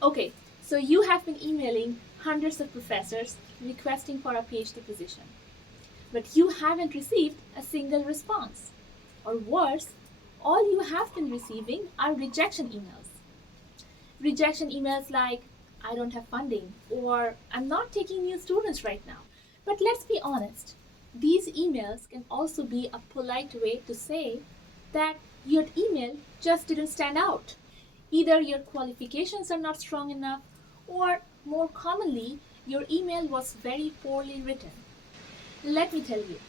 Okay, so you have been emailing hundreds of professors requesting for a PhD position, but you haven't received a single response. Or worse, all you have been receiving are rejection emails. Rejection emails like, I don't have funding, or I'm not taking new students right now. But let's be honest, these emails can also be a polite way to say that your email just didn't stand out. Either your qualifications are not strong enough, or more commonly, your email was very poorly written. Let me tell you,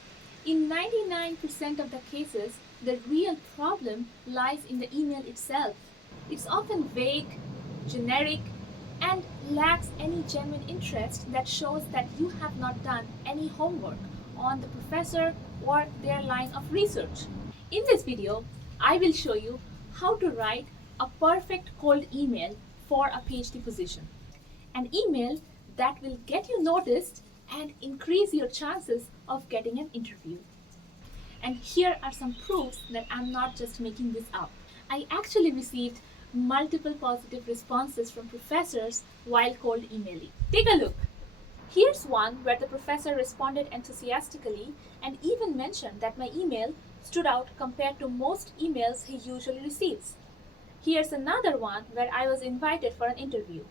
in 99% of the cases, the real problem lies in the email itself. It's often vague, generic, and lacks any genuine interest that shows that you have not done any homework on the professor or their line of research. In this video, I will show you how to write a perfect cold email for a PhD position. An email that will get you noticed and increase your chances of getting an interview. And here are some proofs that I'm not just making this up. I actually received multiple positive responses from professors while cold emailing. Take a look. Here's one where the professor responded enthusiastically and even mentioned that my email stood out compared to most emails he usually receives. Here's another one where I was invited for an interview.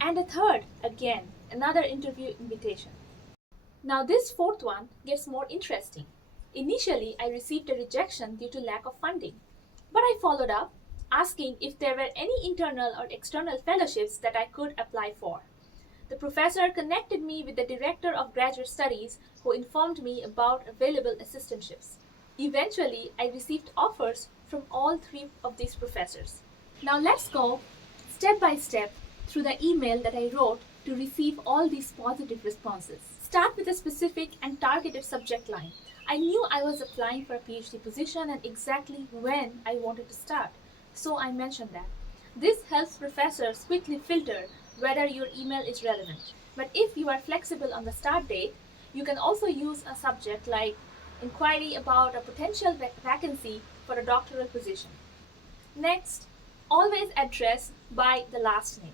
And a third, again, another interview invitation. Now, this fourth one gets more interesting. Initially, I received a rejection due to lack of funding, but I followed up asking if there were any internal or external fellowships that I could apply for. The professor connected me with the director of graduate studies who informed me about available assistantships. Eventually, I received offers from all three of these professors. Now, let's go step by step through the email that I wrote to receive all these positive responses. Start with a specific and targeted subject line. I knew I was applying for a PhD position and exactly when I wanted to start, so I mentioned that. This helps professors quickly filter whether your email is relevant. But if you are flexible on the start date, you can also use a subject like inquiry about a potential vacancy for a doctoral position. Next, always address by the last name.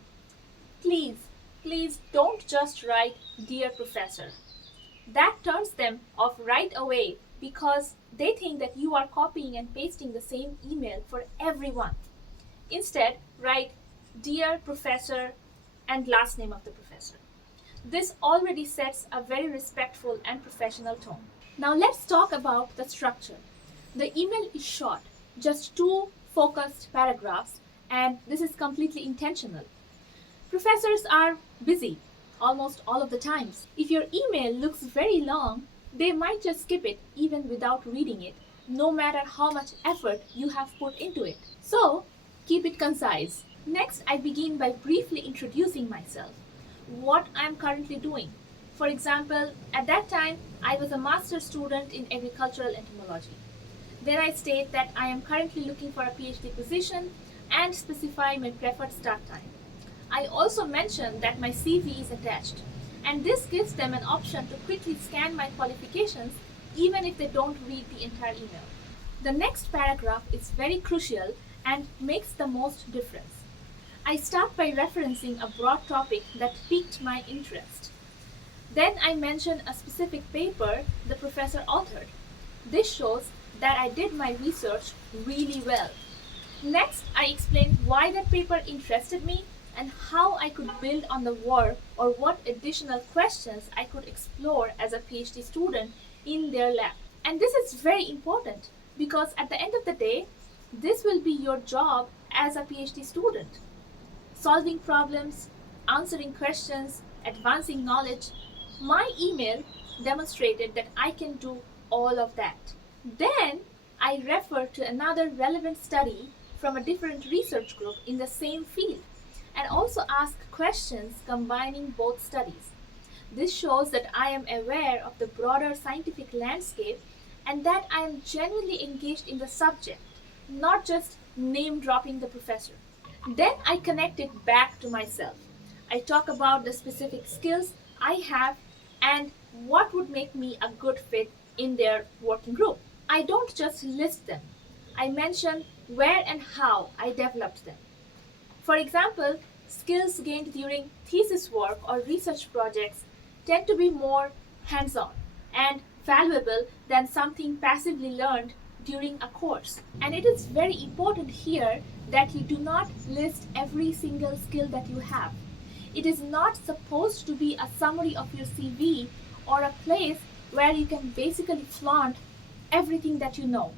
Please don't just write Dear Professor. That turns them off right away because they think that you are copying and pasting the same email for everyone. Instead, write Dear Professor and last name of the professor. This already sets a very respectful and professional tone. Now let's talk about the structure. The email is short, just two focused paragraphs, and this is completely intentional. Professors are busy almost all of the times. If your email looks very long, they might just skip it even without reading it, no matter how much effort you have put into it. So, keep it concise. Next, I begin by briefly introducing myself, what I'm currently doing. For example, at that time, I was a master's student in agricultural entomology. Then I state that I am currently looking for a PhD position and specify my preferred start time. I also mention that my CV is attached, and this gives them an option to quickly scan my qualifications even if they don't read the entire email. The next paragraph is very crucial and makes the most difference. I start by referencing a broad topic that piqued my interest. Then I mention a specific paper the professor authored. This shows that I did my research really well. Next, I explain why that paper interested me and how I could build on the work or what additional questions I could explore as a PhD student in their lab. And this is very important because at the end of the day, this will be your job as a PhD student. Solving problems, answering questions, advancing knowledge. My email demonstrated that I can do all of that. Then I refer to another relevant study from a different research group in the same field and also ask questions combining both studies. This shows that I am aware of the broader scientific landscape and that I am genuinely engaged in the subject, not just name dropping the professor. Then I connect it back to myself. I talk about the specific skills I have and what would make me a good fit in their working group. I don't just list them, I mention where and how I developed them. For example, skills gained during thesis work or research projects tend to be more hands-on and valuable than something passively learned during a course. And it is very important here that you do not list every single skill that you have. It is not supposed to be a summary of your CV or a place where you can basically flaunt everything that you know.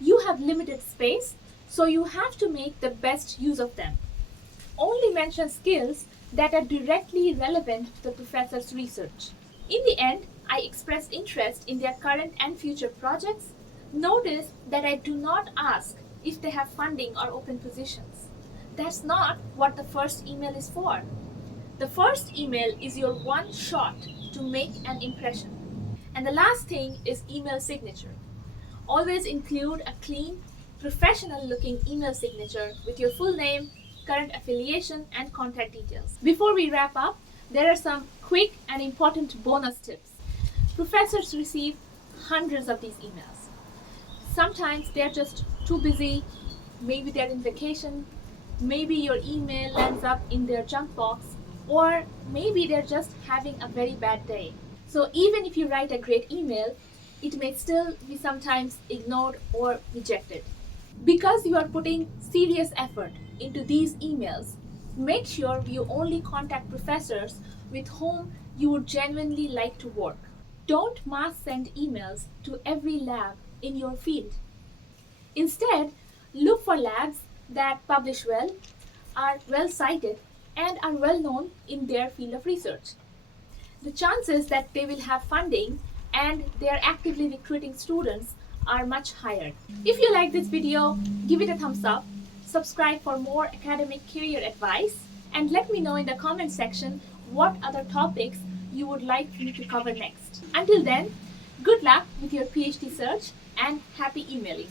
You have limited space, so you have to make the best use of them. Only mention skills that are directly relevant to the professor's research. In the end, I express interest in their current and future projects. Notice that I do not ask if they have funding or open positions. That's not what the first email is for. The first email is your one shot to make an impression. And the last thing is email signature. Always include a clean, professional looking email signature with your full name, current affiliation, and contact details. Before we wrap up, there are some quick and important bonus tips. Professors receive hundreds of these emails. Sometimes they're just too busy, maybe they're in vacation, maybe your email lands up in their junk box, or maybe they're just having a very bad day. So even if you write a great email, it may still be sometimes ignored or rejected. Because you are putting serious effort into these emails, make sure you only contact professors with whom you would genuinely like to work. Don't mass send emails to every lab in your field. Instead, look for labs that publish well, are well cited, and are well known in their field of research. The chances that they will have funding and they are actively recruiting students are much higher. If you like this video, give it a thumbs up, subscribe for more academic career advice, and let me know in the comment section what other topics you would like me to cover next. Until then, good luck with your PhD search and happy emailing.